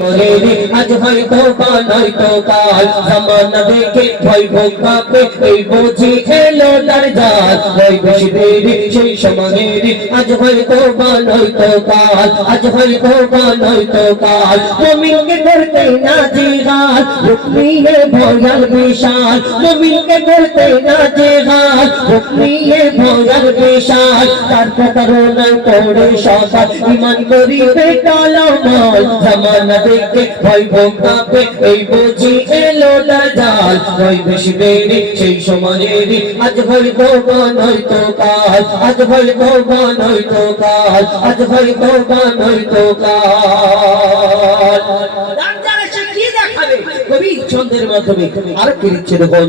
Lady আজ হয়তো বা নয়তো কাল জামানা দেখে ভয় ভোগ কাপে এই বুঝি এলো তার জাল ওই বেশি দেরি সেই সময়ের আজ হয়তো বা নয়তো কাল আজ হয়তো বা নয়তো কাল জমিনকে করতে না জিহাল রুকমিয়ে ভয়াল বিশাল জমিনকে করতে না জিহাল রুকমিয়ে ভয়াল বিশাল তার প্রতারণায় পড়ে সকাল ইমান করিবে টালামাল, জামানা দেখে ভয় ভোগ কাঁপে এই বুঝি এলো দাজাল ওই বেশি দেরি সেই সমানেরই আজ হয়তো বা নয়তো কাল আজ হয়তো বা নয়তো কাল আজ হয়তো বা নয়তো কাল কি দেখাবে? কবি ছন্দের মাধ্যমে আর কি দিচ্ছে দেখুন।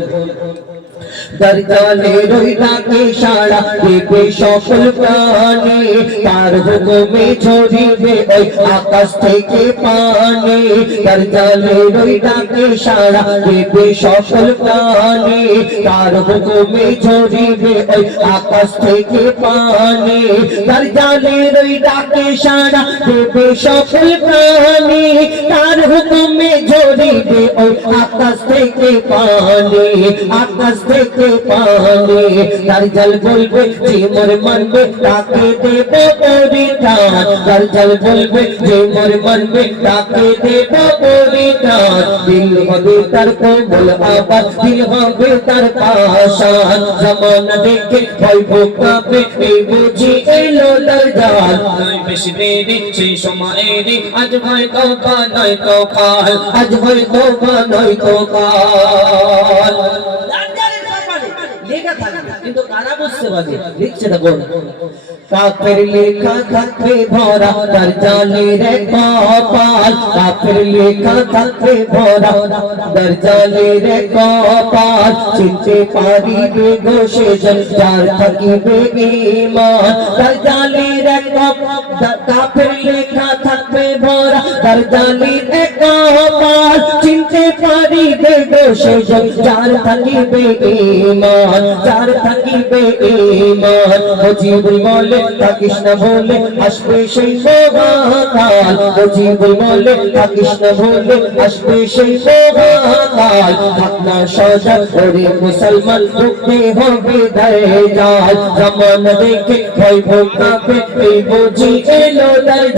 দরজালে রইটাকে সারা দেবে সকল প্রাণী, তার হুকুমে ঝরিবে ওই আকাশ থেকে পানি। দরজালে রইটাকে সারা দেবে সকল প্রাণী, তার হুকুমে ঝরিবে ওই আকাশ থেকে পানি। দরজালে রইটাকে সারা দেবে সকল প্রাণী, তার হুকুমে ঝরিবে ওই আকাশ থেকে পানি আকাশ থেকে পানি তার জল বলবে, যে মোর মানবে, তাকে দেব পরিত্রাণ তার জল বলবে, যে মোর মানবে, তাকে দেব পরিত্রাণ দিল হবে তার কোমল আবার, দিল হবে তার পাশান জামানা দেখে ভয় ভোগাবে এই বুঝি এলো তার জাল বেশি দেরি, সেই সময়েরই আজ হয়তো বা নয়তো কাল। আজ হয়তো বা নয়তো কাল। ডাক্তারের ব্যাপারে লেখা থাকবে কিন্তু কারা বুঝতে পারবে? লিখছে দেখুন কাফের লেখা থাকবে ভরা তার জালে রে কপাল। কাফের লেখা থাকবে ভরা তার জালে রে কপাল। চিনতে পারিবে গো সে জন যার থাকিবে ঈমান। তার জালে রে কপাল কাফের লেখা থাকবে ভরা তার জালে পারিবে গো সে জন যার থাকিবে ইমান, যার থাকিবে ইমান। মুজিবুল বলে, থাকিস না বলে, আসবে সেই মহাকাল। মুজিবুল বলে, থাকিস না বলে, আসবে সেই মহাকাল। না সজাগ ওরে মুসলমান ঢুকতে হবে দায় জামানা দেখে ভয় ভোগ এই বুঝি এলো দায়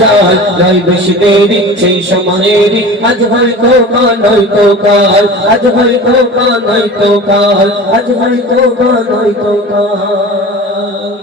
নয় বেশি দেরি সেই সময়েরই আজ হয়তো নয়তো কাল। আজ হয়তো নয়তো কাল, আজ হয়তো নয়তো কাল।